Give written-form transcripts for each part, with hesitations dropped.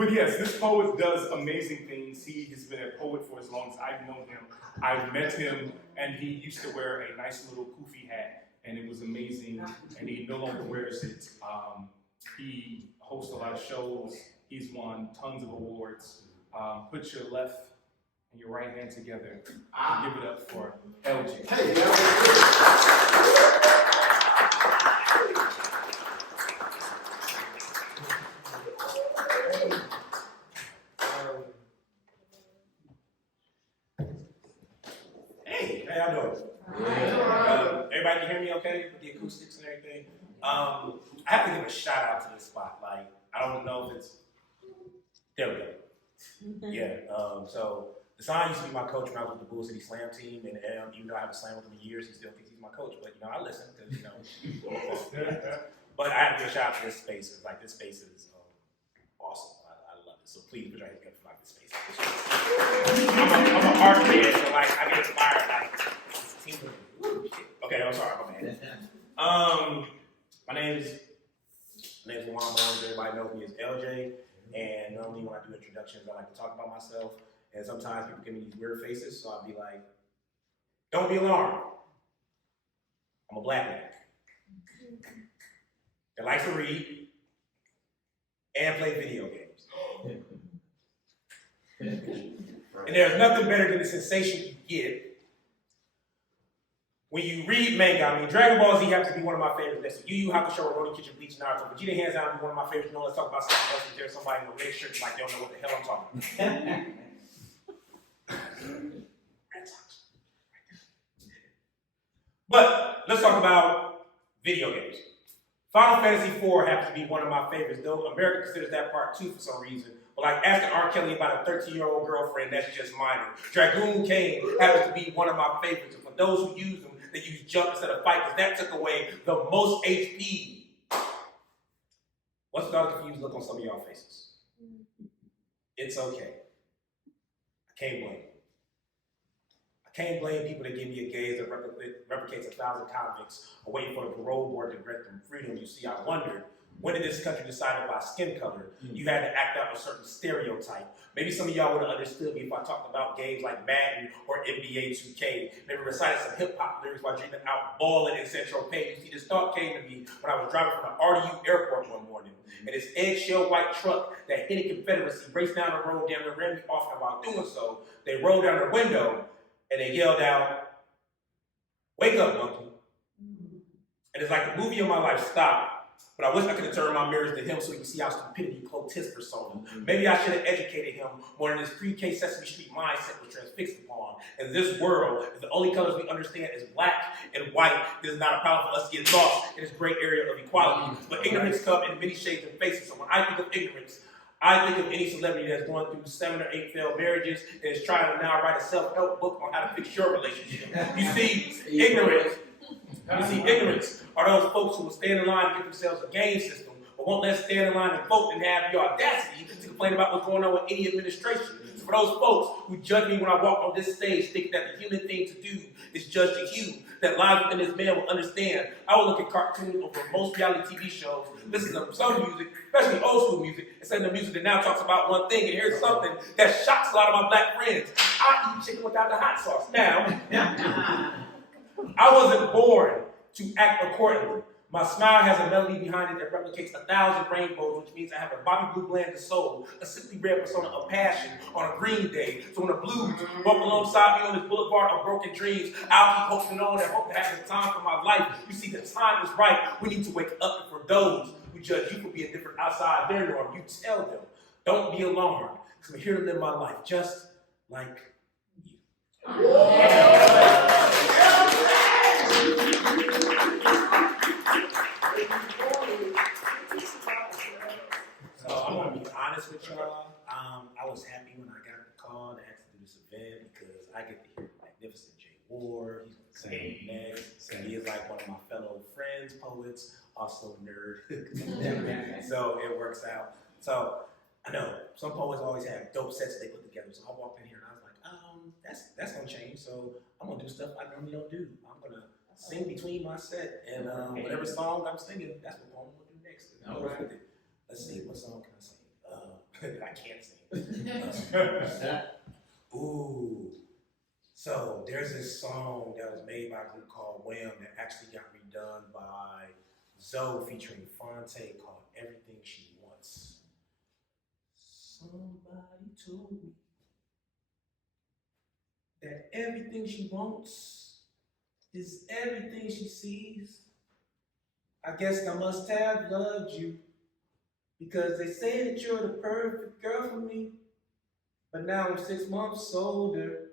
But yes, this poet does amazing things. He has been a poet for as long as I've known him. I've met him, and he used to wear a nice little poofy hat, and it was amazing, and he no longer wears it. He hosts a lot of shows. He's won tons of awards. Put your left and your right hand together and give it up for LJ. Hey, Hey, how y'all doing? Everybody can hear me okay with the acoustics and everything? I have to give a shout out to this spot. Like, I don't know if it's, there we go. Yeah, so Deshaun used to be my coach when I was with the Bull City Slam team, and even though I haven't slammed with him in years, he still thinks he's my coach. But you know, I listen because you know. But I have to give a shout out to this space because like this space is awesome. I love it. So please put your hands together for like this space. I'm an art fan, so like I get inspired like. Okay, I'm sorry, my man. My name's Juan Brown. Everybody knows me as LJ. And normally when I do introductions, I like to talk about myself. And sometimes people give me these weird faces, so I'll be like, don't be alarmed. I'm a black man that likes to read and play video games. And there's nothing better than the sensation you get when you read manga. I mean, Dragon Ball Z happens to be one of my favorites. Next to Yu Yu Hakusho, Rurouni Kenshin, Bleach, Naruto. Vegeta hands down be one of my favorites. No, let's talk about something else. There's somebody in a red shirt like they don't know what the hell I'm talking about. But let's talk about video games. Final Fantasy IV happens to be one of my favorites, though America considers that part 2 for some reason. But like asking R. Kelly about a 13-year-old girlfriend, that's just minor. Dragoon Kane happens to be one of my favorites. And for those who use them, they use jump instead of fight, because that took away the most HP. What's the confused look on some of y'all faces? It's okay. I can't blame. I can't blame people that give me a gaze that replicates 1,000 convicts or waiting for the parole board to grant them freedom. You see, I wondered, when did this country decide about skin color? You had to act out a certain stereotype. Maybe some of y'all would have understood me if I talked about games like Madden or NBA 2K. Maybe recited some hip-hop lyrics while dreaming out balling in Central Pay. You see, this thought came to me when I was driving from the RDU airport one morning. And this eggshell white truck that hit a Confederacy raced down the road, damn near ran me off, and while doing so, they rolled down their window and they yelled out, "Wake up, monkey." And it's like the movie of my life stopped. But I wish I could have turned my mirrors to him so he could see how stupidity cloaked his persona. Maybe I should have educated him more than his pre-K Sesame Street mindset was transfixed upon. In this world, if the only colors we understand is black and white, it is not a problem for us to get lost in this great area of equality. But ignorance comes in many shades and faces. So when I think of ignorance, I think of any celebrity that's going through 7 or 8 failed marriages and is trying to now write a self-help book on how to fix your relationship. You see, ignorance. You see, ignorance are those folks who will stand in line and get themselves a game system, but won't let stand in line and vote and have the audacity to complain about what's going on with any administration. So for those folks who judge me when I walk on this stage thinking that the human thing to do is judge the hue, that lives within this man will understand, I will look at cartoons over most reality TV shows, listen to some music, especially old school music, instead of the music that now talks about one thing, and here's something that shocks a lot of my black friends. I eat chicken without the hot sauce. Now, I wasn't born to act accordingly. My smile has a melody behind it that replicates 1,000 rainbows, which means I have a Bobby Blue blend of soul, a simply red persona of passion on a green day. So when the blues walk alongside me on this boulevard of broken dreams, I'll keep hoping on and hope to have the time for my life. You see, the time is right. We need to wake up. And for those who judge you for being different outside their norm, you tell them, don't be alarmed, because I'm here to live my life just like you. So I'm gonna be honest with y'all. I was happy when I got the call to ask to do this event because I get to hear Magnificent J. Ward. He's gonna say next. And he is like one of my fellow friends, poets, also nerd. So it works out. So I know some poets always have dope sets they put together. So I walked in here and I was like, that's gonna change. So I'm gonna do stuff I normally don't do. I'm gonna sing between my set and whatever song I'm singing, that's what I'm gonna do next. Let's see, what song can I sing? that I can't sing. Ooh. So there's this song that was made by a group called Wham that actually got redone by Zoe featuring Fonte called Everything She Wants. Somebody told me that everything she wants is everything she sees. I guess I must have loved you because they say that you're the perfect girl for me. But now I'm 6 months older,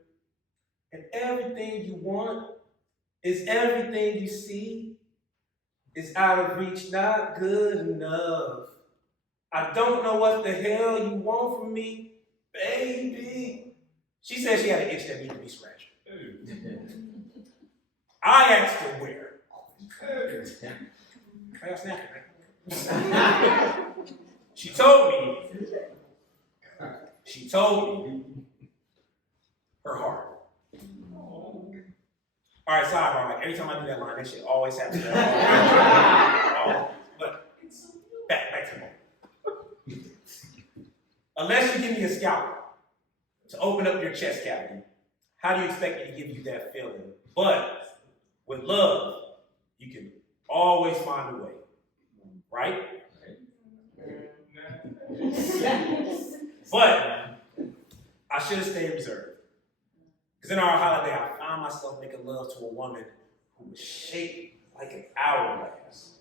and everything you want is everything you see. Is out of reach, not good enough. I don't know what the hell you want from me, baby. She said she had an itch that needed to be scratched. I asked her where. I got snapping, right? She told me her heart. All right, sidebar. Like every time I do that line, that shit always happens. But back to the moment. Unless you give me a scalpel to open up your chest cavity, how do you expect me to give you that feeling? But with love, you can always find a way, right? But I should have stayed reserved. Because in our holiday, I found myself making love to a woman who was shaped like an hourglass.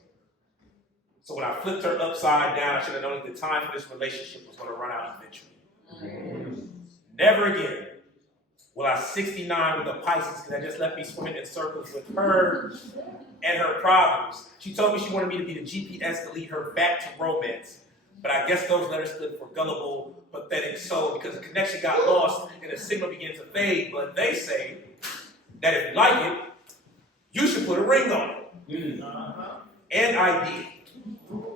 So when I flipped her upside down, I should have known that the time for this relationship was going to run out eventually. Never again will I 69 with a Pisces, because that just left me swimming in circles with her and her problems. She told me she wanted me to be the GPS to lead her back to romance. But I guess those letters stood for gullible, pathetic soul, because the connection got lost and the signal began to fade. But they say that if you like it, you should put a ring on it. And I did.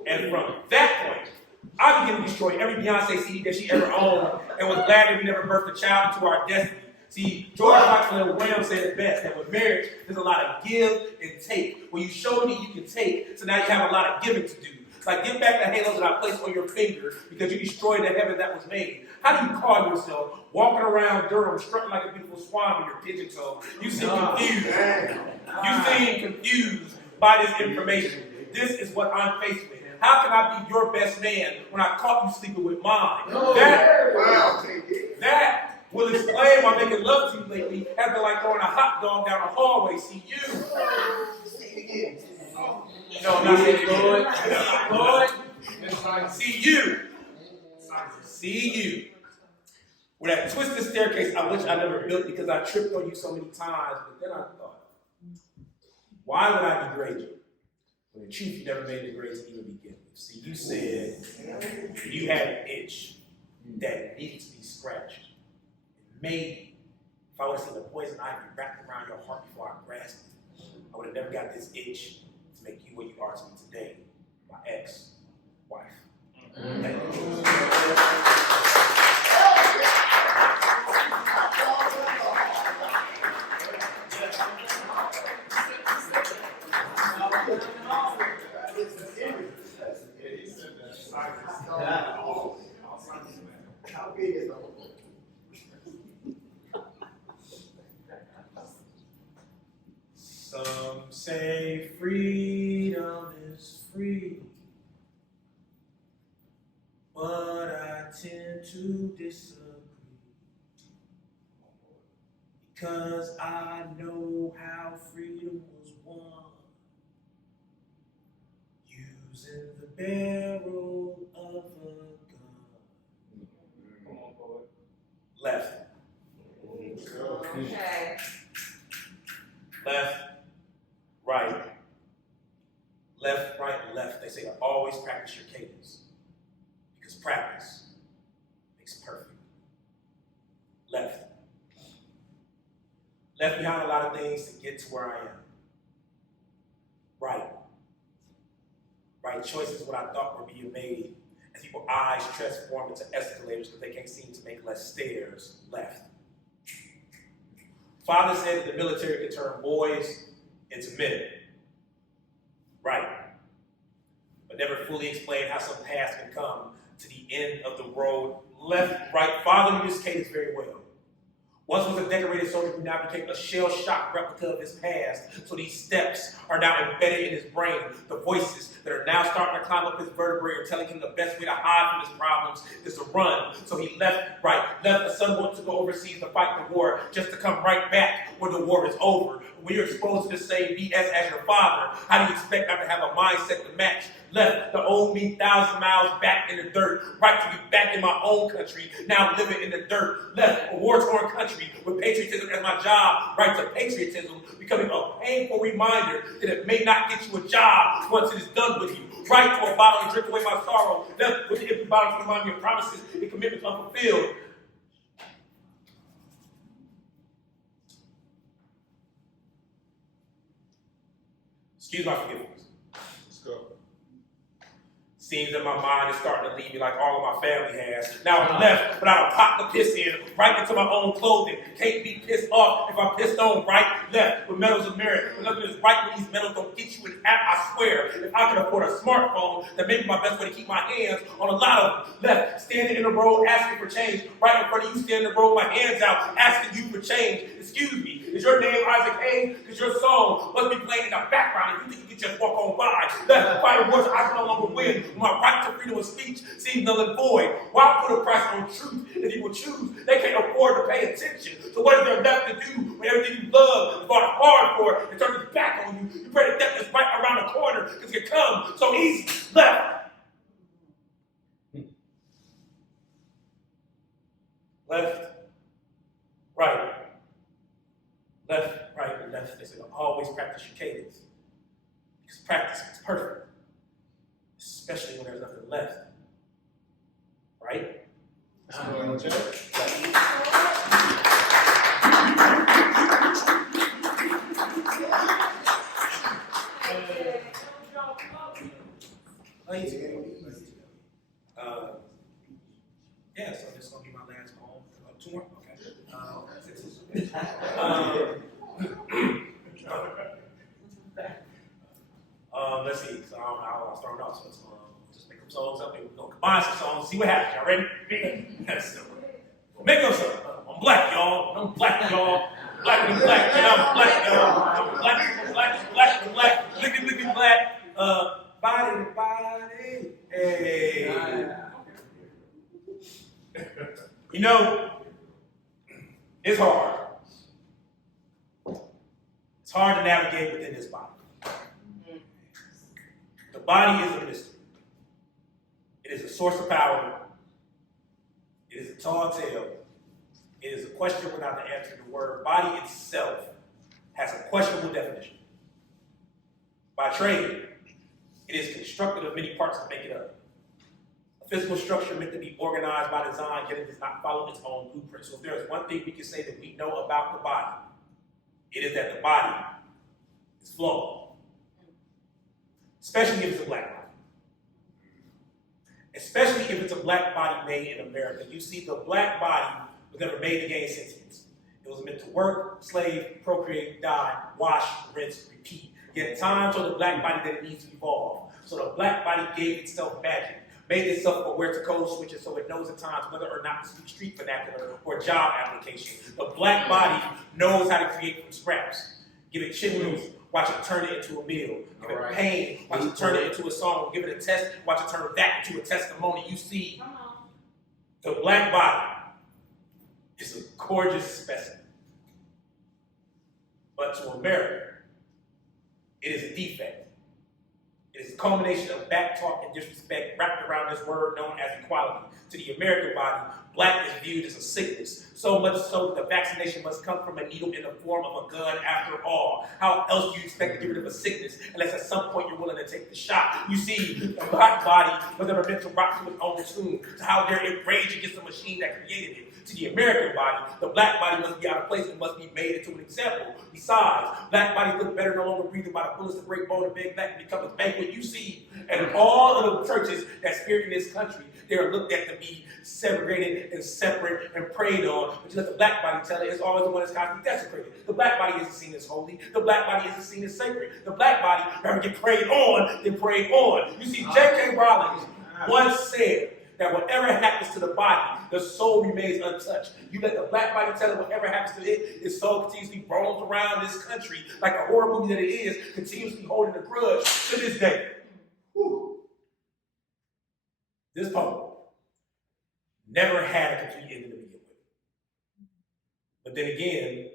And from that point, I began to destroy every Beyonce CD that she ever owned and was glad that we never birthed a child into our destiny. See, George Washington Williams said it best, that with marriage, there's a lot of give and take. When you show me you can take, so now you have a lot of giving to do. It's like, get back the halo that I placed on your finger because you destroyed the heaven that was made. How do you call yourself walking around Durham strutting like a beautiful swan with your pigeon toe? You seem confused. You seem confused by this information. This is what I'm faced with. How can I be your best man when I caught you sleeping with mine? That will explain why making love to you lately has been like throwing a hot dog down a hallway. See you. No, I'm not saying it. See you. See you. With that twisted staircase I wish I never built because I tripped on you so many times. But then I thought, why would I degrade you? When in truth, you never made the grade to even begin with. See, you said you had an itch that needed to be scratched. And maybe if I would have seen the poison ivy wrapped around your heart before I grasped it, I would have never got this itch to make you what you are to me today, my ex-wife. Thank you. Some say freedom is free, but I tend to disagree, because I know how freedom was won, using the barrel of a gun. Come on, poet. Left. Okay. Left. Right. Left, right, left. They say to always practice your cadence, because practice makes perfect. Left. Left behind a lot of things to get to where I am. Right. Right choices, what I thought were being made, as people's eyes transform into escalators because they can't seem to make less stairs. Left. Father said that the military could turn boys into men. Right. But never fully explained how some paths can come to the the end of the road. Left, right, following this cadence very well. Once was a decorated soldier who now became a shell-shocked replica of his past. So these steps are now embedded in his brain. The voices that are now starting to climb up his vertebrae are telling him the best way to hide from his problems is to run. So he left, the son wanted to go overseas to fight the war, just to come right back when the war is over. When you're exposed to the same BS as your father, how do you expect not to have a mindset to match? Left, the old me 1,000 miles back in the dirt. Right to be back in my own country, now living in the dirt. Left, a war-torn country with patriotism as my job. Right to patriotism, becoming a painful reminder that it may not get you a job once it is done with you. Right to a bottle and drink away my sorrow. Left with the empty bottle to remind me of promises and commitments unfulfilled. Excuse my forgiveness. Let's go. Seems that my mind is starting to leave me like all of my family has. Now I'm left without a pot to piss in, right into my own clothing. Can't be pissed off if I pissed on, right? Left with medals of merit. But nothing is right when these medals don't get you an app, I swear. If I could afford a smartphone, that may be my best way to keep my hands on a lot of them. Left, standing in the road asking for change. Right in front of you, standing in the road with my hands out, asking you for change. Excuse me, is your name Isaac Hayes? Because your song must be playing in the background if you think you can just walk on by. Left, fighting wars I can no longer win. My right to freedom of speech seems null and void. Why put a price on truth if people choose? They can't afford to pay attention. So what is there left to do when everything you love is fought hard for and turns its back on you? You pray that death is right around the corner because it can come so easy. Left. Left. Right. Left, right, left. They say always practice your cadence. Because practice is perfect. Especially when there's nothing left. Right? Yeah, so this is going to be my last poem. Two more? Okay. Let's see. So I'll start off. So let's just make some songs up and we're going to combine some songs and see what happens. Y'all ready? Yes. Make up some. I'm black, y'all. I'm black, y'all. Black and black. And I'm black, y'all. I'm black and black. Licky black. Body to body. Hey. You know, it's hard. It's hard to navigate within this body. The body is a mystery. It is a source of power. It is a tall tale. It is a question without the answer. The word body itself has a questionable definition. By trade, it is constructed of many parts to make it up. A physical structure meant to be organized by design, yet it does not follow its own blueprint. So if there is one thing we can say that we know about the body, it is that the body is flawed. Especially if it's a black body. Especially if it's a black body made in America. You see, the black body was never made to gain sentience. It was meant to work, slave, procreate, die, wash, rinse, repeat. Yet time showed the black body that it needs to evolve. So the black body gave itself magic, made itself aware to code switches so it knows at times whether or not to speak street vernacular or job application. The black body knows how to create from scraps. Give it chimneys, watch it turn it into a meal. Give it pain, watch it turn it into a song. Give it a test, watch it turn that into a testimony. You see, the black body is a gorgeous specimen. But to America, it is a defect. It is a culmination of back talk and disrespect wrapped around this word known as equality. To the American body, black is viewed as a sickness. So much so that the vaccination must come from a needle in the form of a gun after all. How else do you expect to get rid of a sickness unless at some point you're willing to take the shot? You see, the black body was never meant to rock to its own tune, to how they're enraged against the machine that created it. To the American body, the black body must be out of place and must be made into an example. Besides, black bodies look better no longer breathing by the bullets to break bone and beg black and become a banquet. You see, and all of the churches that spirit in this country, they are looked at to be segregated and separate and preyed on. But you let the black body tell it, it's always the one that's got to be desecrated. The black body isn't seen as holy. The black body isn't seen as sacred. The black body rather get preyed on than preyed on. You see, J.K. Rowling once said that whatever happens to the body, the soul remains untouched. You let the black body tell it whatever happens to it, its soul continuously roams around this country like a horror movie that it is, continuously holding a grudge to this day. Whew. This poem never had a complete ending to begin with. But then again,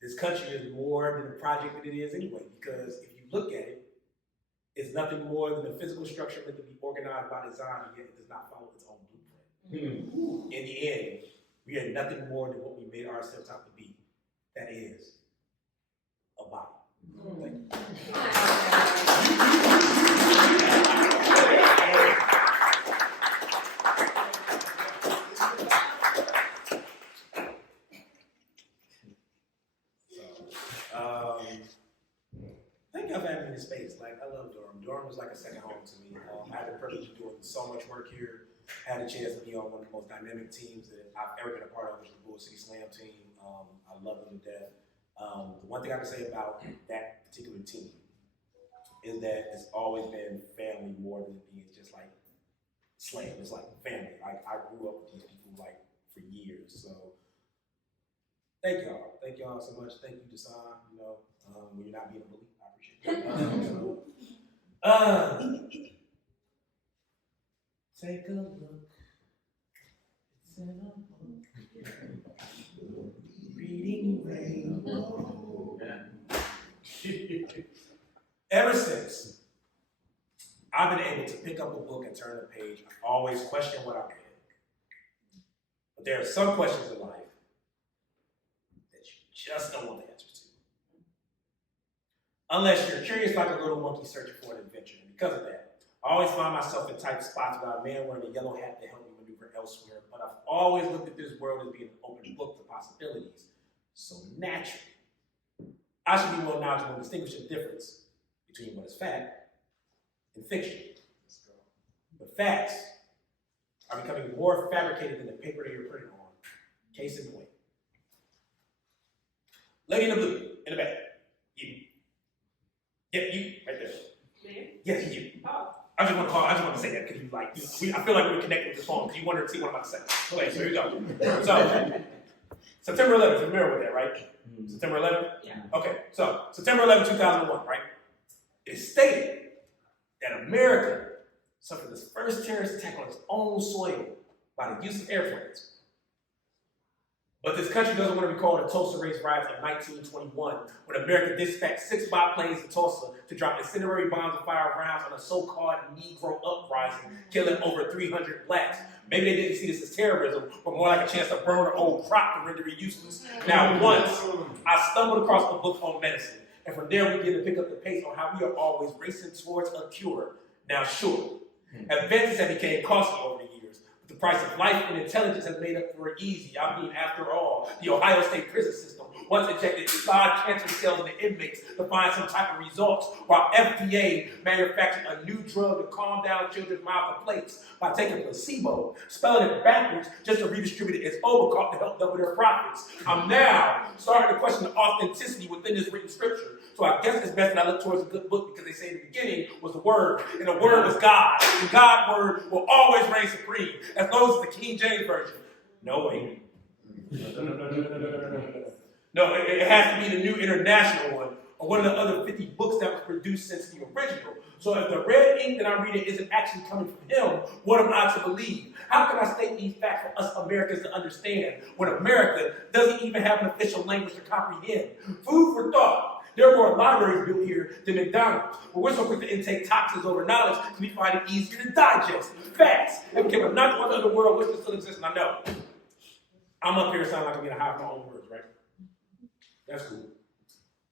this country is more than a project that it is anyway, because if you look at it, it's nothing more than a physical structure meant to be organized by design, and yet it does not follow its own blueprint. In the end, we are nothing more than what we made ourselves out to be. That is a body. Thank Thank y'all for having me in this space. Like, I love Durham. Durham is like a second home to me. I had the privilege of doing so much work here. Had a chance to be on one of the most dynamic teams that I've ever been a part of, which is the Bull City Slam team. I love them to death. The one thing I can say about that particular team is that it's always been family more than being just like slam. It's like family. I grew up with these people like for years. So thank y'all. Thank y'all so much. Thank you, Desan. You know, when you're not being a bully, I appreciate it. Take a look. It's in a book. Reading rainbow. Ever since I've been able to pick up a book and turn a page, I always question what I read. But there are some questions in life that you just don't want the answers to. Unless you're curious like a little monkey searching for an adventure. And because of that, I always find myself in tight spots without a man wearing a yellow hat to help me maneuver elsewhere. But I've always looked at this world as being an open book to possibilities. So naturally, I should be well knowledgeable and distinguish the difference between what is fact and fiction. But facts are becoming more fabricated than the paper that you're printing on. Case in point. Lady in the blue, in the back. You. Yep, you, right there. Me? Yes, you. Oh. I just want to say that because I feel like we're connected with this phone because you wanted to see what I'm about to say. Okay, so here we go. So, September 11th, you remember that, right? September 11th? Yeah. Okay, so September 11th, 2001, right? It is stated that America suffered its first terrorist attack on its own soil by the use of airplanes. But this country doesn't want to recall the Tulsa race riots of 1921, when America dispatched 6 biplanes to Tulsa to drop incendiary bombs and fire rounds on a so-called Negro uprising, killing over 300 blacks. Maybe they didn't see this as terrorism, but more like a chance to burn an old crop to render it useless. Now, once I stumbled across the book on medicine, and from there we begin to pick up the pace on how we are always racing towards a cure. Now, sure, advances have become costly over the years, but the price of life and intelligence has made up for it easy. I mean, after all, the Ohio State prison system once injected 5 cancer cells into inmates to find some type of results, while FDA manufactured a new drug to calm down children's mild complaints by taking placebo, spelling it backwards just to redistribute it as overcaught to help double their profits. I'm now starting to question the authenticity within this written scripture. So I guess it's best that I look towards a good book because they say in the beginning was the Word, and the Word was God. And God's Word will always reign supreme, as long as it's the King James Version. No way. No, it has to be the New International one, or one of the other 50 books that was produced since the original. So if the red ink that I'm reading isn't actually coming from him, what am I to believe? How can I state these facts for us Americans to understand when America doesn't even have an official language to comprehend? Food for thought. There are more libraries built here than McDonald's, but we're so quick to intake toxins over knowledge because we find it easier to digest. Facts have become a knock on the world which still exists, and I know. I'm up here sounding like I'm getting high from my own words, right? That's cool.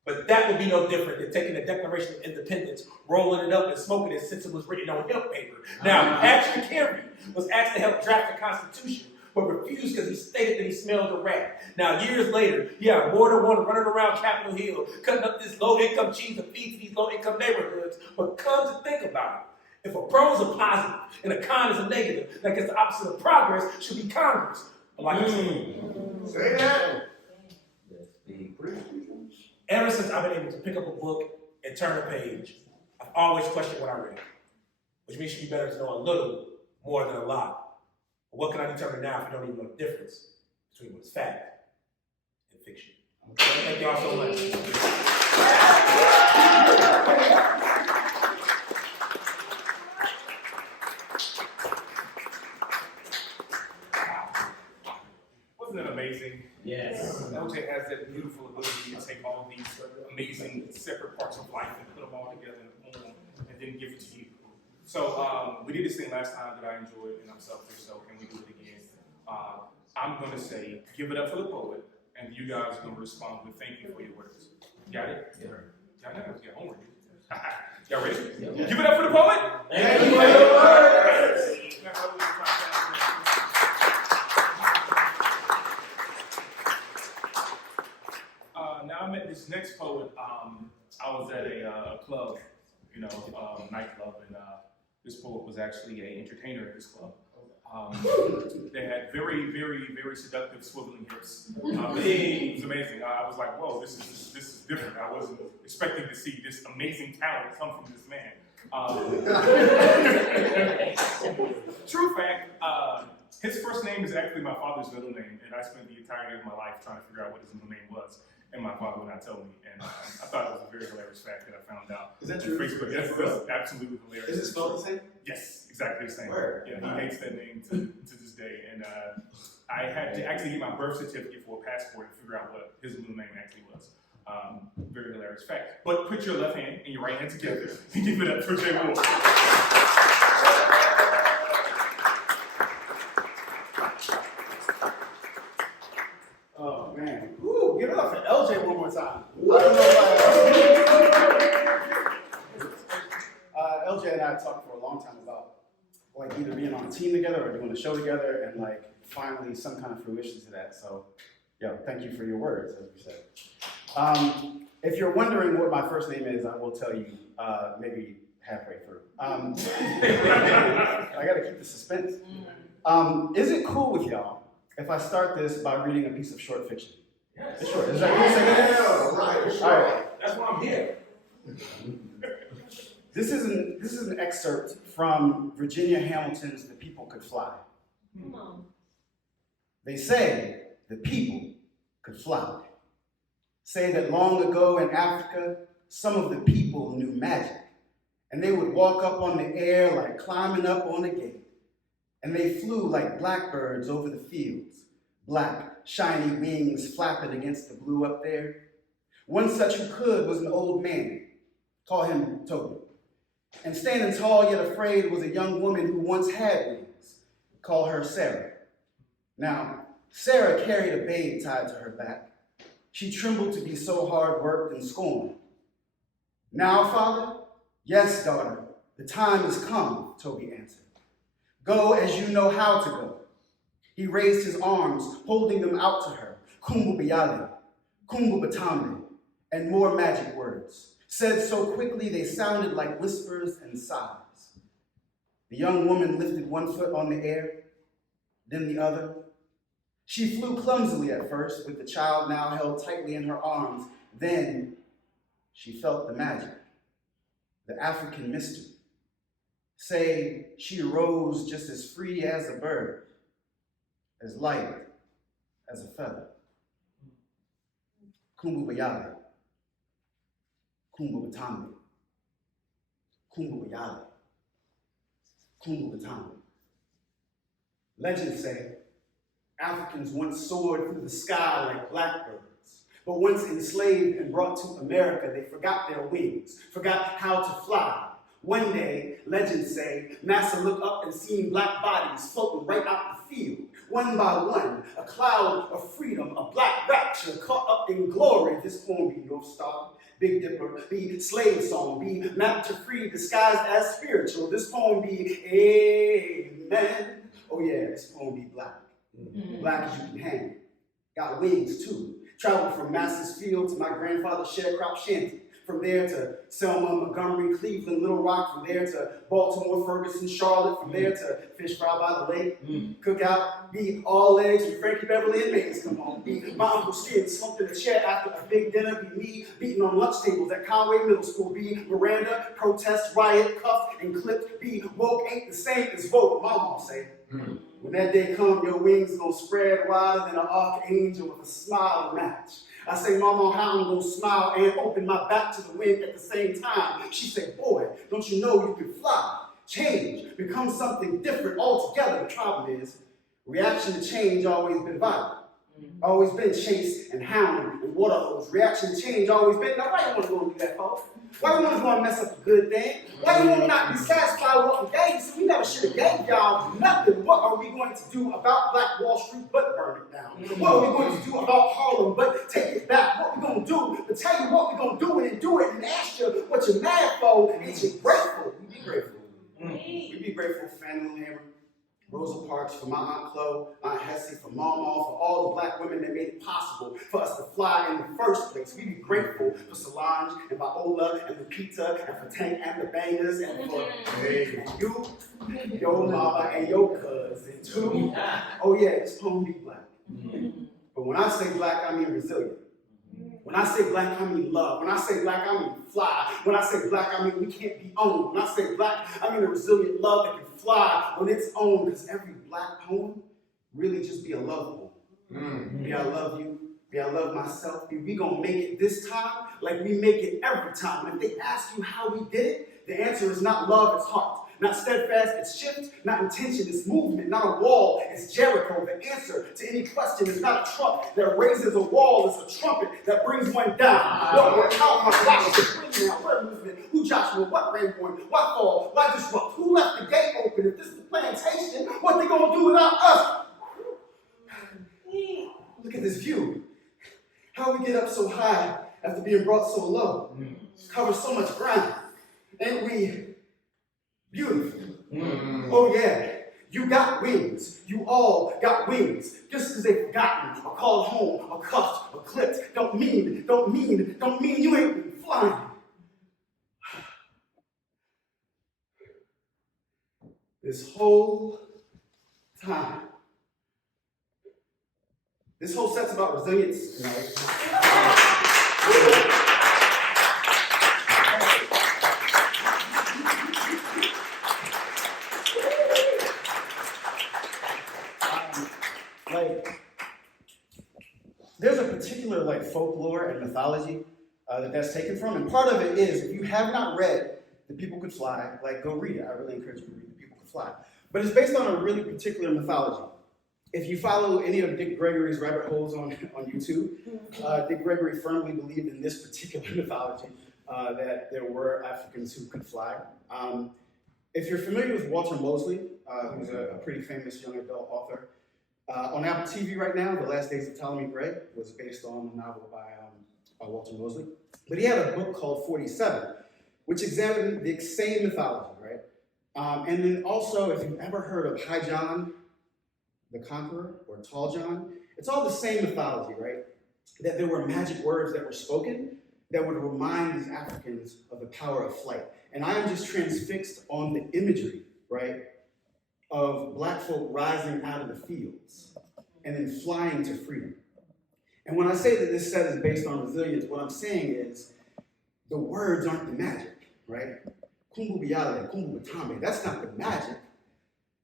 But that would be no different than taking the Declaration of Independence, rolling it up and smoking it since it was written on hemp paper. Now, Patrick Henry was asked to help draft the Constitution, but refused because he stated that he smelled a rat. Now, years later, he had more than one running around Capitol Hill, cutting up this low-income cheese to feed to these low-income neighborhoods. But come to think about it, if a pro is a positive and a con is a negative, like it's the opposite of progress, should be Congress. Like I said. Say that. Ever since I've been able to pick up a book and turn a page, I've always questioned what I read, which means it should be better to know a little more than a lie. But what can I determine now if you don't even know the difference between what's fact and fiction? Okay. Thank y'all so much. Wasn't it amazing? Yes. LJ has that beautiful ability to take all these amazing separate parts of life and put them all together in a poem and then give it to you. So we did this thing last time that I enjoyed, and I'm selfish, so can we do it again? I'm going to say, give it up for the poet, and you guys are going to respond with thank you for your words. Got it? Yeah. Y'all know how to get homework. Y'all ready? Yeah. Give it up for the poet. Thank you for your words. Now I met this next poet. I was at a club, nightclub, and this poet was actually an entertainer at this club. They had very, very, very seductive swiveling hips. It was amazing. I was like, whoa, this is different. I wasn't expecting to see this amazing talent come from this man. True fact, his first name is actually my father's middle name, and I spent the entirety of my life trying to figure out what his middle name was, and my father would not tell me. And I thought it was a very hilarious fact that I found out. Is that on true? Facebook. That's absolutely hilarious. Is it spelled the same? Yes, exactly the same. Word. Yeah, he hates that name to this day. And I had to actually get my birth certificate for a passport to figure out what his middle name actually was. Very hilarious fact. But put your left hand and your right hand together and give it up for Jay Wolf. Oh man. Woo, give it up for LJ one more time. I don't know why. LJ and I talked for a long time about like either being on a team together or doing a show together, and like finally some kind of fruition to that. So, thank you for your words, as we said. If you're wondering what my first name is, I will tell you maybe halfway through. I got to keep the suspense. Is it cool with y'all if I start this by reading a piece of short fiction? Yes. It's short. Is that cool? Right. All right. That's why I'm here. This is an excerpt from Virginia Hamilton's The People Could Fly. Come on. They say the people could fly. Say that long ago in Africa, some of the people knew magic, and they would walk up on the air like climbing up on a gate, and they flew like blackbirds over the fields, black, shiny wings flapping against the blue up there. One such who could was an old man. Call him Toby. And standing tall yet afraid was a young woman who once had wings. Call her Sarah. Now, Sarah carried a babe tied to her back. She trembled to be so hard worked and scorned. Now, Father? Yes, daughter, the time has come, Toby answered. Go as you know how to go. He raised his arms, holding them out to her. Kumbu Biyale, Kumbu Batambe, and more magic words, said so quickly they sounded like whispers and sighs. The young woman lifted one foot on the air, then the other. She flew clumsily at first, with the child now held tightly in her arms. Then she felt the magic, the African mystery. Say, she rose just as free as a bird, as light as a feather. Kumbu Bayale, Kumbu Batambe, Kumbu Bayale, Kumbu Batambe. Legends say Africans once soared through the sky like blackbirds, but once enslaved and brought to America, they forgot their wings, forgot how to fly. One day, legends say, NASA looked up and seen black bodies floating right out the field. One by one, a cloud of freedom, a black rapture caught up in glory. This poem be North Star, Big Dipper, be slave song, be map to free, disguised as spiritual. This poem be amen. Oh yeah, this poem be black. Black as you can hang. Got wings too. Traveled from Mass's field to my grandfather's sharecrop shanty. From there to Selma, Montgomery, Cleveland, Little Rock, from there to Baltimore, Ferguson, Charlotte, from there to Fish Fry by the Lake, Cookout, be all legs with Frankie Beverly and Mays, come on, be my Uncle Skid slumped in a chair after a big dinner, be me beating on lunch tables at Conway Middle School, be Miranda, protest, riot, cuffed and clipped, be woke ain't the same as vote, my mom say. When that day come, your wings gonna spread wider than an archangel with a smile to match. I say, Mama, how I'm gonna smile and open my back to the wind at the same time. She said, boy, don't you know you can fly, change, become something different altogether. The problem is, reaction to change always been violent. Always been chase and hound and water hose. Reaction to change always been, now why you wanna go and do that, folks? Why you wanna go and mess up a good thing? Why you wanna not be satisfied with what we gave? So we never should have gave y'all nothing. What are we going to do about Black Wall Street but burn it down? What are we going to do about Harlem but take it back? What we gonna do to tell you what we gonna do and do it and ask you what you're mad for and you're grateful. We be grateful. We be grateful for Fannie Hammer, Rosa Parks, for my Aunt Chloe, Aunt Hessie, for Mama, for all the Black women that made it possible for us to fly in the first place. We be grateful for Solange and Viola and Lupita and for Tank and the Bangers and for you, your mama and your cousin too. Oh yeah, this poem be Black. But when I say Black, I mean resilient. When I say Black, I mean love. When I say Black, I mean fly. When I say Black, I mean we can't be owned. When I say Black, I mean a resilient love that can fly on its own, because every Black poem really just be a love poem. Be I love you, be I love myself, be we gonna make it this time like we make it every time. And if they ask you how we did it, the answer is not love, it's heart. Not steadfast, it's shift. Not intention, it's movement. Not a wall, it's Jericho. The answer to any question is not a truck that raises a wall, it's a trumpet that brings one down. What work out my flowers, now, what movement? Who Joshua? What Rainborn? What fall? Why disrupt? Who left the gate open? If this is the plantation, what they gonna do without us? Look at this view. How we get up so high after being brought so low? Cover so much ground. Ain't we beautiful? Oh yeah, you got wings. You all got wings. Just because they've forgotten or called home or cuffed or clipped don't mean you ain't been flying. This whole time. This whole set's about resilience tonight. There's a particular folklore and mythology that's taken from, and part of it is, if you have not read The People Could Fly, go read it. I really encourage you to read The People Could Fly. But it's based on a really particular mythology. If you follow any of Dick Gregory's rabbit holes on YouTube, Dick Gregory firmly believed in this particular mythology, that there were Africans who could fly. If you're familiar with Walter Mosley, who's a pretty famous young adult author, on Apple TV right now, The Last Days of Ptolemy Gray was based on a novel by Walter Mosley. But he had a book called 47, which examined the same mythology, right? And then also, if you've ever heard of High John the Conqueror or Tall John, it's all the same mythology, right? That there were magic words that were spoken that would remind these Africans of the power of flight. And I am just transfixed on the imagery, right, of Black folk rising out of the fields and then flying to freedom. And when I say that this set is based on resilience, what I'm saying is the words aren't the magic, right? Kumbu Biale, Kumbu Batame, that's not the magic.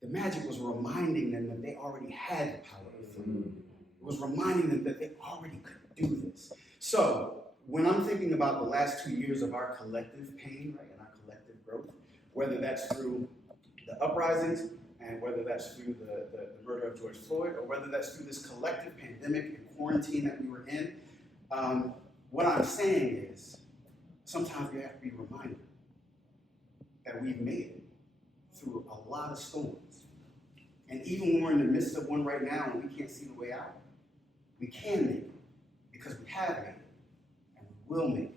The magic was reminding them that they already had the power of freedom. It was reminding them that they already could do this. So when I'm thinking about the last 2 years of our collective pain, right, and our collective growth, whether that's through the uprisings, and whether that's through the murder of George Floyd, or whether that's through this collective pandemic and quarantine that we were in, what I'm saying is, sometimes we have to be reminded that we've made it through a lot of storms. And even when we're in the midst of one right now and we can't see the way out, we can make it, because we have made it, and we will make it.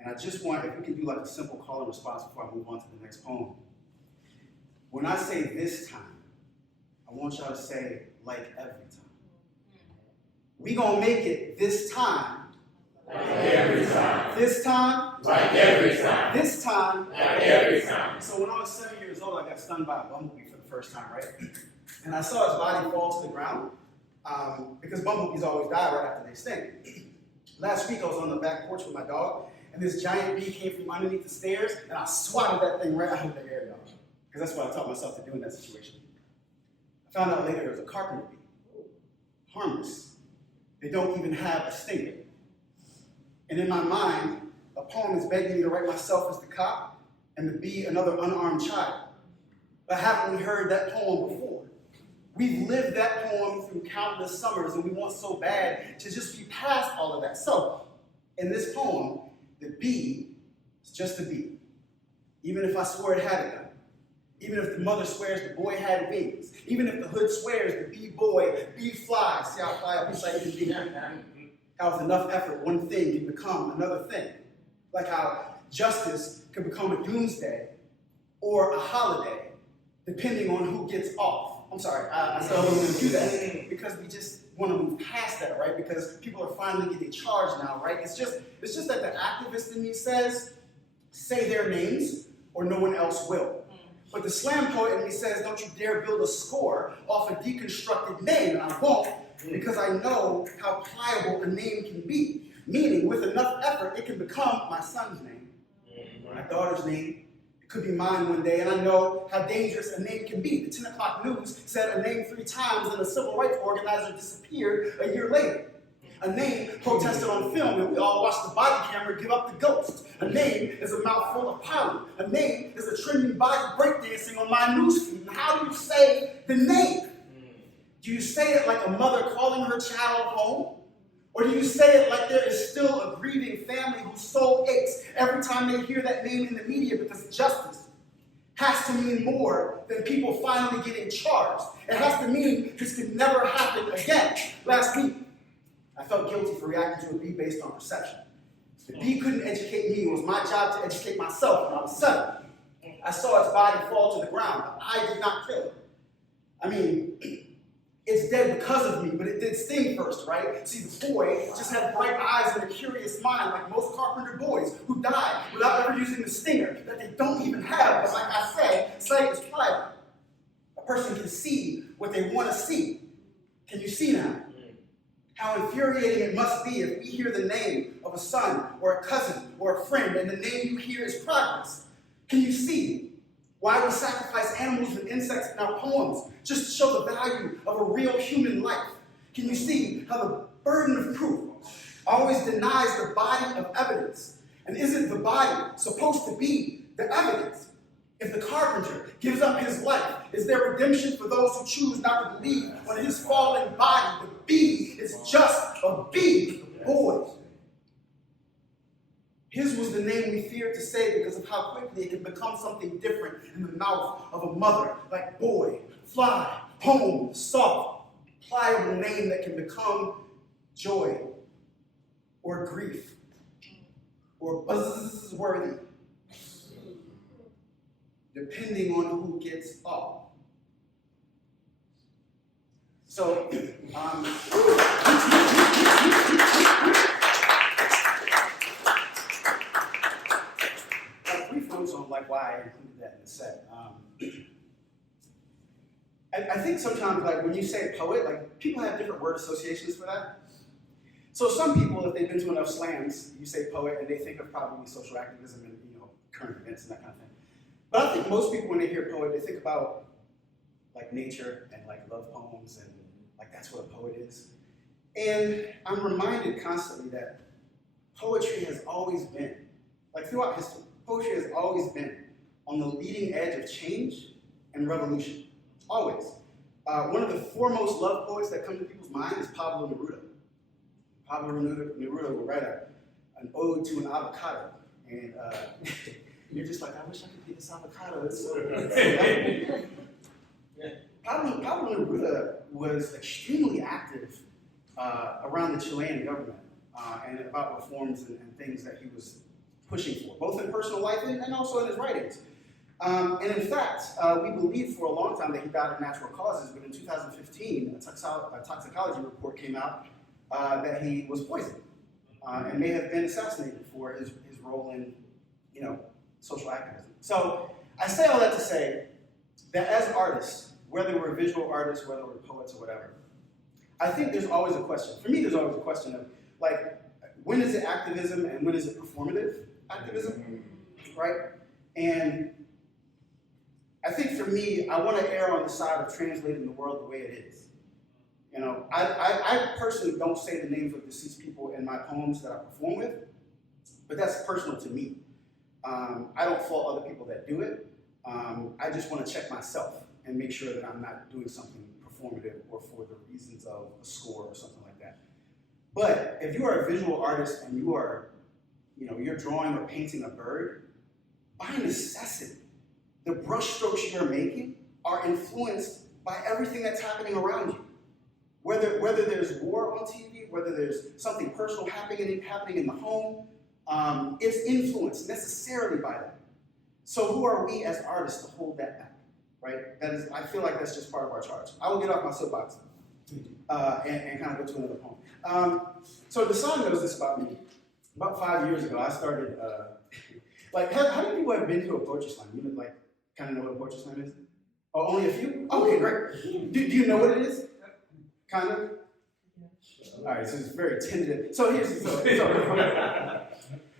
And I just want, if we can do a simple call and response before I move on to the next poem. When I say this time, I want y'all to say, like every time. We gonna make it this time, Like every time. This time, Like every time. this time, Like every time. So when I was 7 years old, I got stung by a bumblebee for the first time, right? And I saw his body fall to the ground because bumblebees always die right after they sting. Last week I was on the back porch with my dog, and this giant bee came from underneath the stairs, and I swatted that thing right out of the air, y'all. Because that's what I taught myself to do in that situation. I found out later it was a carpenter bee. Harmless. They don't even have a stinger. And in my mind, a poem is begging me to write myself as the cop and the bee another unarmed child. But haven't we heard that poem before? We've lived that poem through countless summers, and we want so bad to just be past all of that. So, in this poem, the bee is just a bee. Even if I swore it had a gun. Even if the mother swears the boy had wings. Even if the hood swears the bee boy, bee fly. See how I fly up beside the bee? How with enough effort, one thing can become another thing. Like how justice can become a doomsday or a holiday, depending on who gets off. I'm sorry, I said I wasn't going to do that because we just want to move past that, right? Because people are finally getting charged now, right? It's just that the activist in me says, say their names or no one else will. But the slam poet in me says, don't you dare build a score off a deconstructed name, and I won't, because I know how pliable a name can be. Meaning, with enough effort, it can become my son's name, my daughter's name. It could be mine one day, and I know how dangerous a name can be. The 10 o'clock news said a name 3 times, and a civil rights organizer disappeared a year later. A name protested on film, and we all watched the body camera give up the ghost. A name is a mouthful of power. A name is a trending body breakdancing on my newsfeed. And how do you say the name? Do you say it like a mother calling her child home? Or do you say it like there is still a grieving family whose soul aches every time they hear that name in the media, because justice has to mean more than people finally getting charged. It has to mean this can never happen again. Last week, I felt guilty for reacting to a bee based on perception. The bee couldn't educate me. It was my job to educate myself when I was 7. I saw its body fall to the ground, but I did not kill it. I mean, it's dead because of me, but it did sting first, right? See, the boy just had bright eyes and a curious mind, like most carpenter boys who die without ever using the stinger that they don't even have. But like I said, sight is pliable. A person can see what they want to see. Can you see now? How infuriating it must be if we hear the name of a son or a cousin or a friend, and the name you hear is progress. Can you see why we sacrifice animals and insects in our poems just to show the value of a real human life? Can you see how the burden of proof always denies the body of evidence? And isn't the body supposed to be the evidence? If the carpenter gives up his life, is there redemption for those who choose not to believe on his fallen body? The bee is just a bee, boys. His was the name we feared to say because of how quickly it can become something different in the mouth of a mother, like boy, fly, home, soft, pliable name that can become joy or grief or buzzworthy, depending on who gets off. So, brief notes on like why I included that in the set. I think sometimes, like when you say poet, like people have different word associations for that. So some people, if they've been to enough slams, you say poet, and they think of probably social activism and current events and that kind of thing. But I think most people, when they hear poet, they think about like nature and like love poems and like that's what a poet is. And I'm reminded constantly that poetry has always been, like throughout history, poetry has always been on the leading edge of change and revolution. Always. One of the foremost love poets that come to people's mind is Pablo Neruda. Pablo Neruda would write an ode to an avocado. And you're just like, I wish I could get this avocado. It's so good. Pablo Neruda was extremely active around the Chilean government and about reforms and things that he was pushing for, both in personal life and also in his writings. And in fact, we believed for a long time that he died of natural causes, but in 2015, a toxicology report came out that he was poisoned. and may have been assassinated for his role in, social activism. So I say all that to say that as artists, whether we're visual artists, whether we're poets or whatever, I think there's always a question. For me, there's always a question of, like, when is it activism and when is it performative activism, right? And I think for me, I want to err on the side of translating the world the way it is. I personally don't say the names of deceased people in my poems that I perform with, but that's personal to me. I don't fault other people that do it. I just want to check myself and make sure that I'm not doing something performative or for the reasons of a score or something like that. But if you are a visual artist and you are, you're drawing or painting a bird, by necessity, the brush strokes you're making are influenced by everything that's happening around you. Whether there's war on TV, whether there's something personal happening in the home, it's influenced necessarily by that. So who are we as artists to hold that back, right? That is, I feel like that's just part of our charge. I will get off my soapbox and kind of go to another poem. So the song knows this about me. About 5 years ago, I started, how many people have been to a poetry slam? You kind of know what a poetry slam is? Oh, only a few? Okay, great. Do you know what it is? Kind of? All right, so it's very tentative.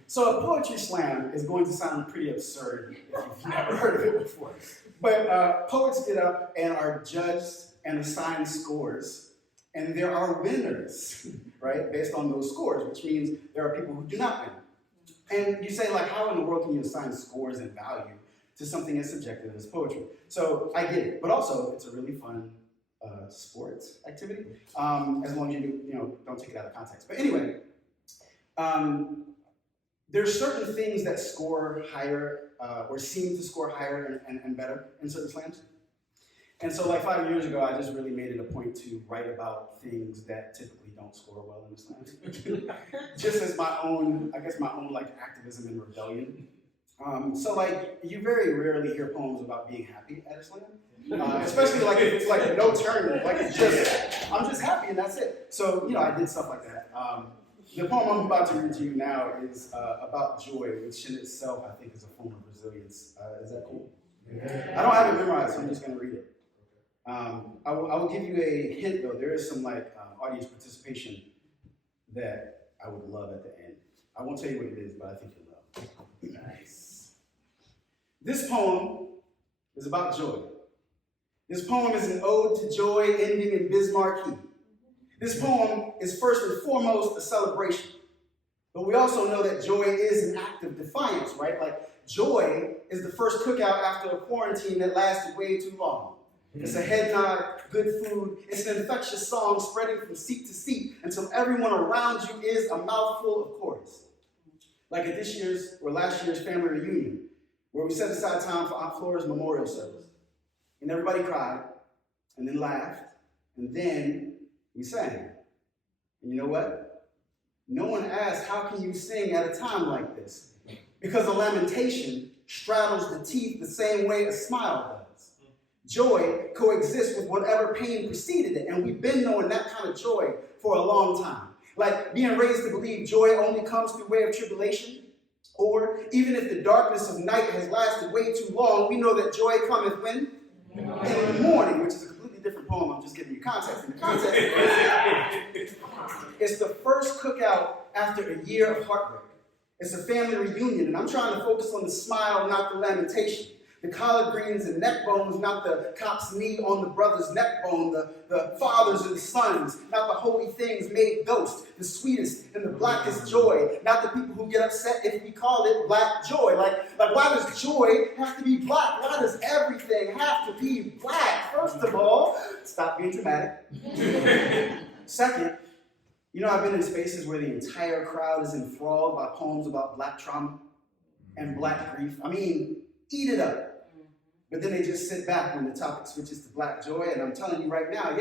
So a poetry slam is going to sound pretty absurd if you've never heard of it before. But poets get up and are judged and assigned scores, and there are winners, right, based on those scores, which means there are people who do not win. And you say, how in the world can you assign scores and value to something as subjective as poetry? So I get it, but also it's a really fun sports activity, as long as you don't take it out of context. But anyway, there's certain things that score higher or seem to score higher and better in certain slams. And so 5 years ago, I just really made it a point to write about things that typically don't score well in the slams. Just as my own activism and rebellion. You very rarely hear poems about being happy at a slam. Especially if it's no turn, it's just, I'm just happy and that's it. So, I did stuff like that. The poem I'm about to read to you now is about joy, which in itself I think is a form of resilience. Is that cool? I don't have it memorized, so I'm just going to read it. I will give you a hint though. There is some audience participation that I would love at the end. I won't tell you what it is, but I think you'll love. Nice. This poem is about joy. This poem is an ode to joy ending in Bismarcky. This poem is first and foremost a celebration. But we also know that joy is an act of defiance, right? Joy is the first cookout after a quarantine that lasted way too long. It's a head nod, good food. It's an infectious song spreading from seat to seat until everyone around you is a mouthful of chorus. Like at last year's family reunion, where we set aside time for Aunt Flora's memorial service. And everybody cried, and then laughed, and then we sang. And you know what? No one asked, how can you sing at a time like this? Because a lamentation straddles the teeth the same way a smile does. Joy coexists with whatever pain preceded it, and we've been knowing that kind of joy for a long time. Like being raised to believe joy only comes through way of tribulation, or even if the darkness of night has lasted way too long, we know that joy cometh when? In the morning, which is a completely different poem. I'm just giving you context. And the context is it's the first cookout after a year of heartbreak. It's a family reunion, and I'm trying to focus on the smile, not the lamentation. The collard greens and neck bones, not the cop's knee on the brother's neck bone. The fathers and the sons, not the holy things made ghost. The sweetest and the blackest joy, not the people who get upset if we call it black joy. Why does joy have to be black? Why does everything have to be black? First of all, stop being dramatic. Second, I've been in spaces where the entire crowd is enthralled by poems about black trauma and black grief. Eat it up. But then they just sit back when the topic switches to black joy, and I'm telling you right now,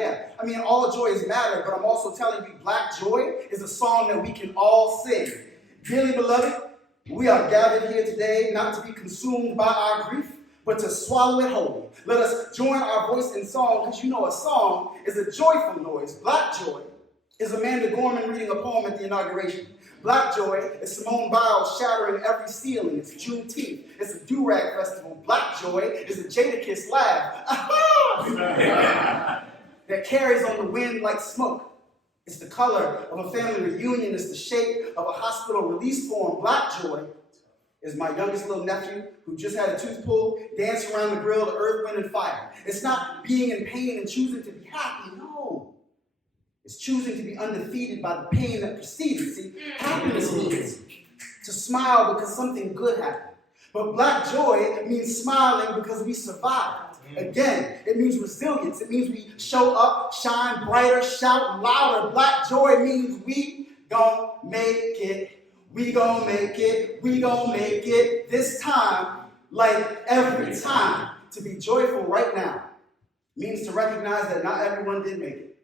all joys matter, but I'm also telling you black joy is a song that we can all sing. Dearly beloved, we are gathered here today not to be consumed by our grief, but to swallow it whole. Let us join our voice in song, because a song is a joyful noise, black joy, is Amanda Gorman reading a poem at the inauguration. Black Joy is Simone Biles shattering every ceiling. It's Juneteenth. It's a do-rag festival. Black Joy is a Jadakiss laugh. That carries on the wind like smoke. It's the color of a family reunion. It's the shape of a hospital release form. Black Joy is my youngest little nephew who just had a tooth pulled, dancing around the grill to Earth, Wind, and Fire. It's not being in pain and choosing to be happy, no. It's choosing to be undefeated by the pain that precedes. See, happiness means to smile because something good happened. But Black Joy means smiling because we survived. Again, it means resilience. It means we show up, shine brighter, shout louder. Black Joy means we gon' make it. We gon' make it, we gon' make it this time, like every time. To be joyful right now means to recognize that not everyone did make it.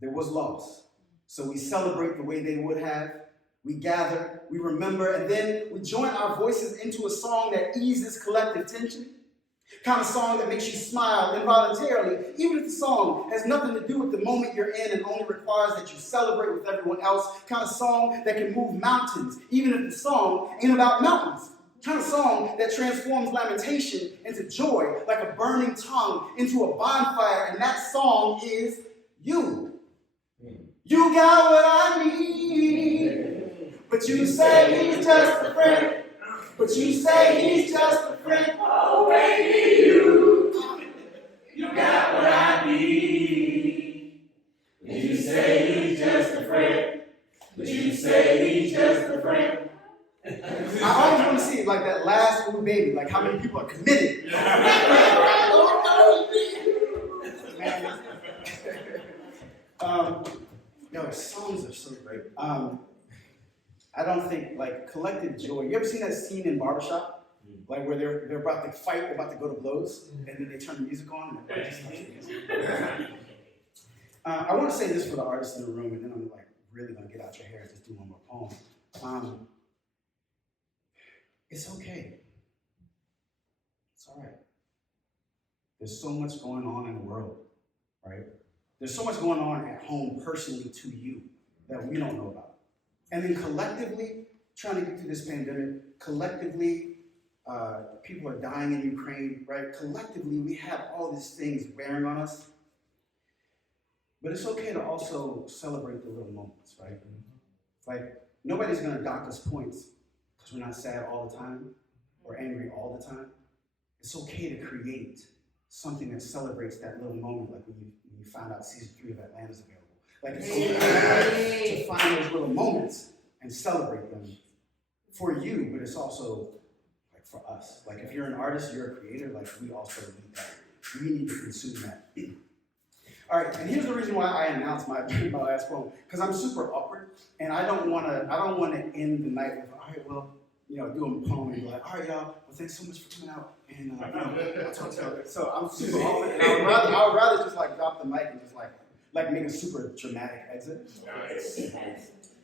There was loss. So we celebrate the way they would have. We gather, we remember, and then we join our voices into a song that eases collective tension. Kind of song that makes you smile involuntarily, even if the song has nothing to do with the moment you're in and only requires that you celebrate with everyone else. Kind of song that can move mountains, even if the song ain't about mountains. Kind of song that transforms lamentation into joy, like a burning tongue into a bonfire, and that song is you. You got what I need, but you say he's just a friend. But you say he's just a friend. Oh, baby, you got what I need. You say he's just a friend. But you say he's just a friend. I always want to see like that last little baby, like how many people are committed. Yo, songs are so great. I don't think, like, collective joy. You ever seen that scene in Barbershop? Like, where they're about to fight, they're about to go to blows, and then they turn the music on, and everybody just starts the music. I want to say this for the artists in the room, and then I'm, like, really going to get out your hair and just do one more poem. It's okay. It's all right. There's so much going on in the world, right? There's so much going on at home personally to you that we don't know about. And then collectively, trying to get through this pandemic, collectively, people are dying in Ukraine, right? Collectively, we have all these things bearing on us. But it's okay to also celebrate the little moments, right? Like, nobody's gonna dock us points because we're not sad all the time or angry all the time. It's okay to create something that celebrates that little moment, like when you found out season 3 of Atlanta's available. Like, it's okay to find those little moments and celebrate them for you, but it's also like for us. Like, if you're an artist, you're a creator, like, we also need that. We need to consume that. All right, and here's the reason why I announced my last poem, because I'm super awkward, and I don't want to end the night with, all right, well, do a poem and be like, all right, y'all, well, thanks so much for coming out, and I'll talk to you. So I'm super awkward, and I would rather just like drop the mic and just like make a super dramatic exit.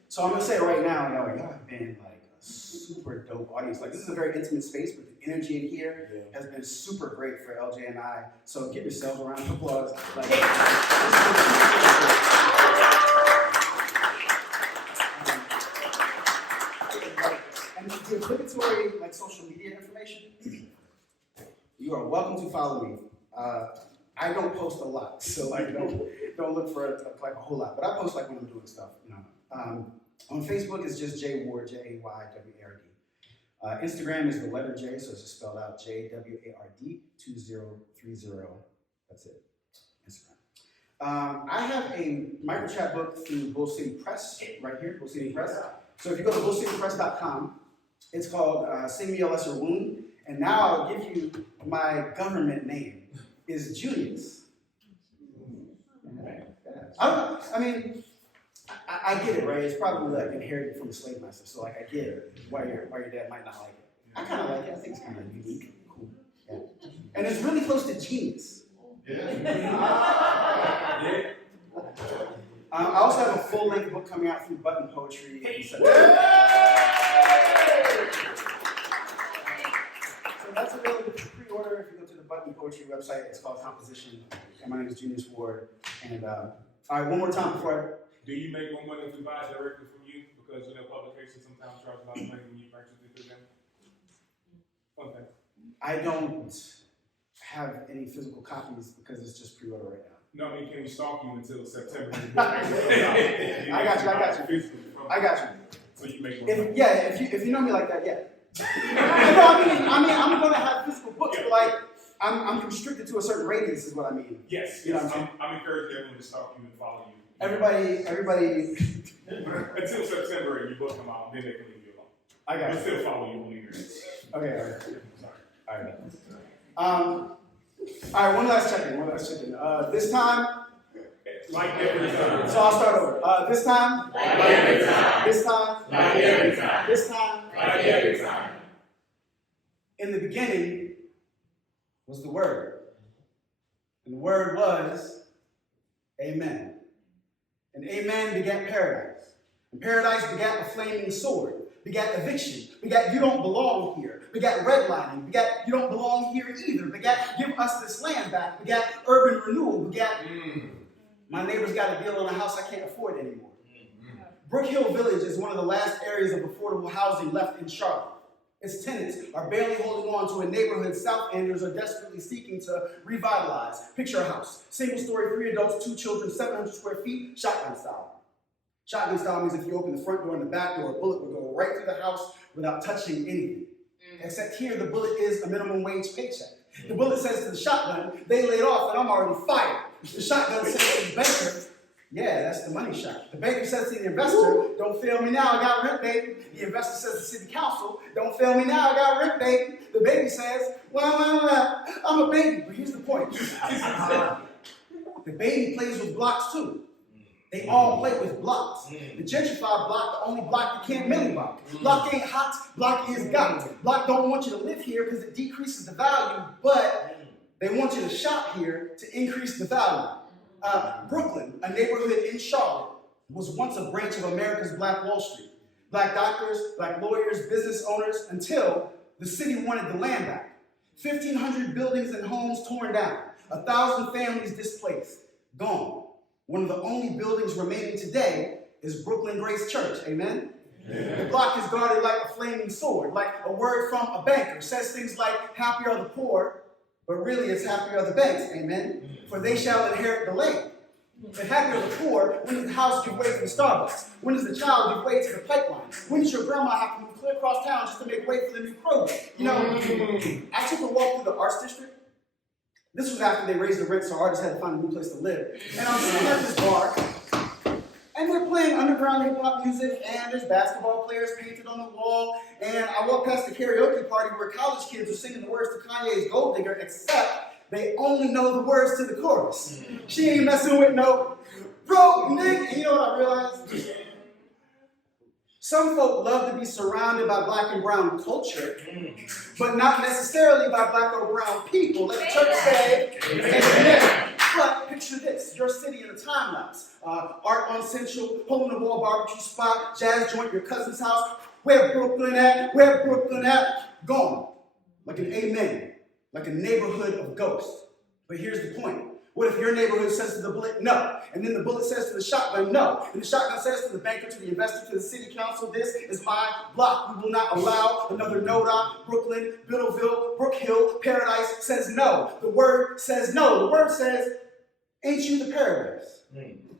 So I'm gonna say right now, y'all have been like a super dope audience. Like, this is a very intimate space, but the energy in here has been super great for LJ and I. So give yourselves a round of applause. Like, and the obligatory like social media information, you are welcome to follow me. I don't post a lot, so like don't look for like a whole lot. But I post like when I'm doing stuff, On Facebook, it's just J Ward, Jayward. Instagram is the letter J, so it's just spelled out JWARD 2030. That's it. Instagram. I have a microchat book through Bull City Press, right here, Bull City Press. So if you go to bullcitypress.com, it's called Sing Me a Lesser Wound, and now I'll give you my government name. Is Julius. I get it, right? It's probably like inherited from the slave master, so like I get it why your dad might not like it. I kind of like it. I think it's kind of unique, cool. Yeah. And it's really close to genius. I also have a full-length book coming out through Button Poetry in September. So that's available for pre-order if you go to the Button Poetry website. It's called Composition, and my name is Julius Ward. And all right, one more time before Do you make more money if we buy directly from you? Because, you know, publications sometimes charge a lot of money when you purchase it through them. Okay. I don't have any physical copies because it's just pre-order right now. No, I mean, can we stalk you until September? I got you. So you make more money. If you know me like that, yeah. I mean, I'm gonna have physical books, but like, I'm constricted to a certain radius, is what I mean. Yes, You know yes. what I'm saying? I'm encouraging everyone to stalk you and follow you. Everybody. Until September and your book come out, then they can leave you alone. I got They'll it. still follow you on your Okay, all right. Sorry. All right, one last check-in. This time, Like every time. so I'll start over. This time, Like every time. this time, Like every time. this time. Like every time. In the beginning was the Word. And the Word was Amen. And Amen begat paradise. And paradise begat a flaming sword, begat eviction, begat you don't belong here, begat redlining, begat you don't belong here either, begat give us this land back, begat urban renewal, begat my neighbor's got a deal on a house I can't afford anymore. Brook Hill Village is one of the last areas of affordable housing left in Charlotte. Its tenants are barely holding on to a neighborhood South Enders are desperately seeking to revitalize. Picture a house, single story, 3 adults, 2 children, 700 square feet, shotgun style. Shotgun style means if you open the front door and the back door, a bullet would go right through the house without touching anything. Except here, the bullet is a minimum wage paycheck. The bullet says to the shotgun, they laid off and I'm already fired. The shotgun says to the banker, yeah, that's the money shot. The banker says to the investor, don't fail me now, I got rent, baby. The investor says to the city council, don't fail me now, I got rent, baby. The baby says, well, I'm a baby. But here's the point. The baby plays with blocks too. They all play with blocks. The gentrified block, the only block you can't milli block. Block ain't hot, block is got. Block don't want you to live here because it decreases the value, but they want you to shop here to increase the value. Brooklyn, a neighborhood in Charlotte, was once a branch of America's Black Wall Street. Black doctors, black lawyers, business owners, until the city wanted the land back. 1,500 buildings and homes torn down, 1,000 families displaced, gone. One of the only buildings remaining today is Brooklyn Grace Church, amen? The block is guarded like a flaming sword, like a word from a banker. Says things like, happy are the poor, but really it's happy are the banks, amen? For they shall inherit the land. And happy are the poor, when does the house give way to the Starbucks? When does the child give way to the pipeline? When does your grandma have to move clear across town just to make way for the new Kroger? You know, I took a walk through the Arts District. This was after they raised the rent, so artists had to find a new place to live. And I'm sitting at this bar, and they're playing underground hip-hop music, and there's basketball players painted on the wall, and I walked past the karaoke party where college kids are singing the words to Kanye's Gold Digger, except they only know the words to the chorus. She ain't messing with no broke nigga. And you know what I realized? Some folk love to be surrounded by black and brown culture, but not necessarily by black or brown people. Let the church say, amen. But picture this, your city in a time lapse. Art on Central, hole in the wall barbecue spot, jazz joint, your cousin's house. Where Brooklyn at? Where Brooklyn at? Gone. Like an amen. Like a neighborhood of ghosts. But here's the point. What if your neighborhood says to the bullet, no? And then the bullet says to the shotgun, no. And the shotgun says to the banker, to the investor, to the city council, this is my block. We will not allow another Noda, Brooklyn, Biddleville, Brook Hill, Paradise says no. The word says no. The word says, ain't you the paradise?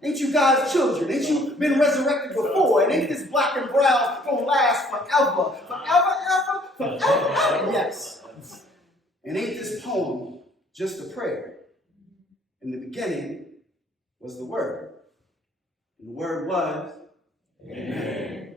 Ain't you God's children? Ain't you been resurrected before? And ain't this black and brown gonna last forever? Forever, ever, forever, ever? Yes. And ain't this poem just a prayer? In the beginning was the Word. And the Word was Amen.